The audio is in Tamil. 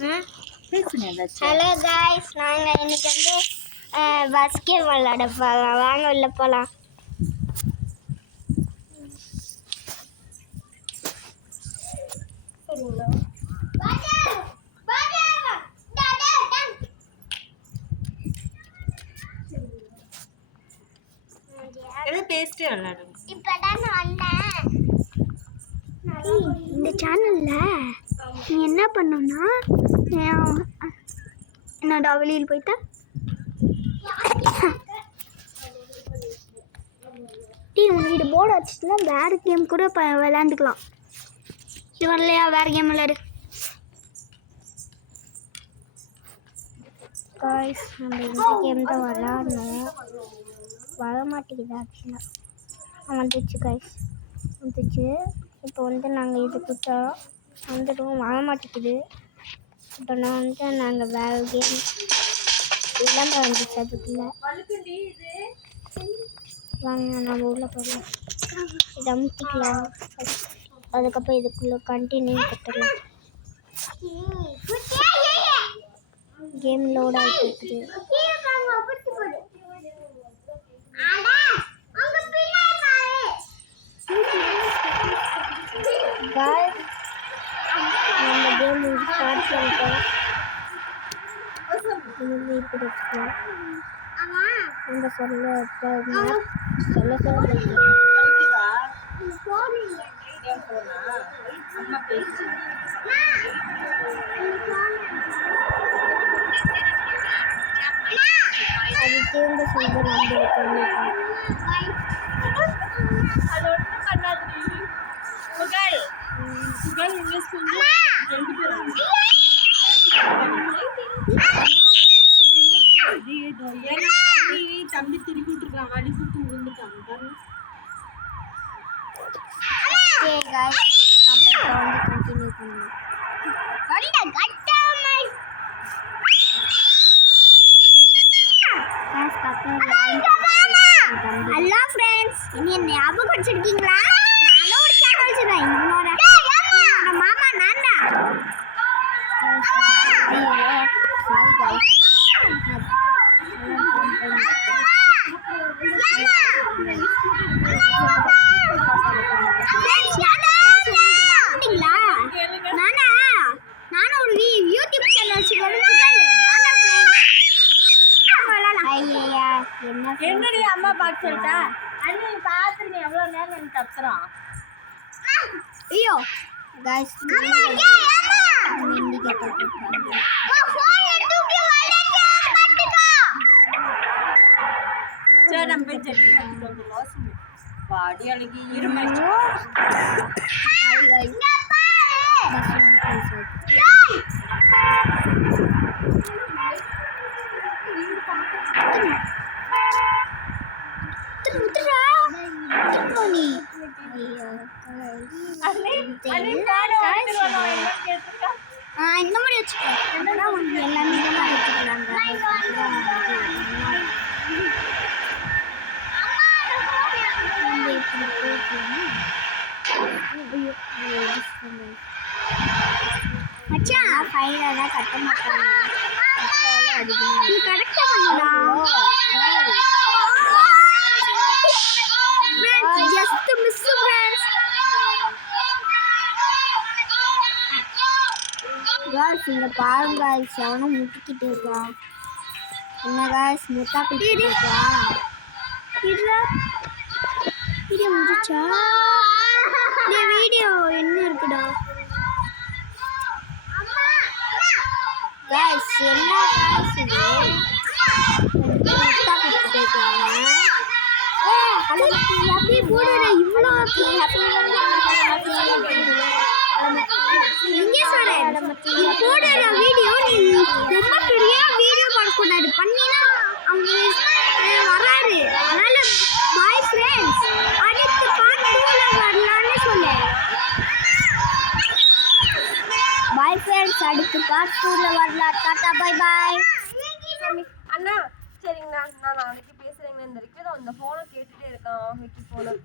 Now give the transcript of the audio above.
ஹலோ காய்ஸ், நாங்கள் இன்னைக்கு வந்து பஸ் கேம் விளாட போகலாம். வாங்க உள்ள போகலாம். இந்த சேனல்ல நீ என்ன பண்ணணும்னா, என்னடா வெளியில் போயிட்டேன். உங்ககிட்ட போர்டு வச்சுட்டுனா வேறு கேம் கூட விளையாண்டுக்கலாம். இது வரலையா? வேறு கேம் விளையாடு. காய்ஸ், நம்ம இந்த கேம் தான் விளாடணும். வர மாட்டேங்குது. ஆக்சுவலாக வந்துச்சு காய்ஸ், வந்துச்சு. இப்போ வந்து நாங்கள் இது கொடுத்தா வந்துடும், வர மாட்டேங்குது. இப்போ நான் வந்து நாங்கள் வேறு கேம் எல்லாமே வந்துச்சு. அதுக்குள்ள வாங்க நம்ம உள்ள போகலாம். இதை அமுத்திக்கலாம். அதுக்கப்புறம் இதுக்குள்ளே கண்டினியூ கொடுத்துடலாம். கேம் லோட் ஆகிட்டு நம்ம கேம் ஸ்டார்ட் பண்ணிட்டோம். இப்படி வச்சுக்கலாம். இந்த சொல்ல அது தேர்ந்த சொல்ல நம்ம தம்பி திருப்பி விட்டுருக்கான். அடிச்சுட்டு விழுந்துட்டாங்க. ஹலோ ஃப்ரெண்ட்ஸ், இனி என்ன ஞாபகம் வச்சிருக்கீங்களா? நானும் ஒரு சேனல் வச்சிருக்கேன். என்னோட மாமா நான்டா. நானும் ஒரு யூடியூப் சேனல் வச்சிருக்கேன். என்னடி அம்மா பார்த்து சொல்லிட்டா? அது நீ பார்த்துருங்க. எவ்வளோ நேரம் எனக்கு தப்புறோம். ஐயோ गाइस, சரி நம்ம போய் செக் பண்ணுவோம். பாடி அழகி இருமை. இந்த மாதிரி வச்சுக்கோ. எல்லாமே வச்சுக்கலாங்க. மச்சான் ஃபைனலா கட்ட மாட்டாங்க. நீ கரெக்டா பண்ணடா. Friends, just miss friends. Guys, இங்க பாருங்க गाइस, அவனும் முட்டிக்கிட்டு இருக்கான். என்ன गाइस, முட்டா பிடிச்சிட்டு இருக்கா? வீடியோ முடிச்சா? இந்த வீடியோ என்ன இருக்குடா? गाइस, என்ன गाइस இது? முட்டா பிடிச்சிட்டு இருக்காங்க. ஹாப்பி போடுற இவ்ளோ ஹாப்பி இங்கே சொல்றேன். நீ போடுற வீடியோ நீ ரொம்ப பெரிய வீடியோ பண்ணக்கூடாது. பண்ணினா அவங்க வராது. அதனால பாய் ஃப்ரெண்ட்ஸ், அடுத்து பார்ட் 2ல வரலான்னு சொல்லு. பாய் ஃப்ரெண்ட்ஸ், அடுத்து பார்ட் 2ல வரலாம். Tata bye bye. அண்ணா சரிங்கண்ணா, நான் நாளைக்கு பேசுறேங்க. இந்த ரிக்வெஸ்ட் அந்த ஃபோனை கேட்டுட்டே இருக்கான். போன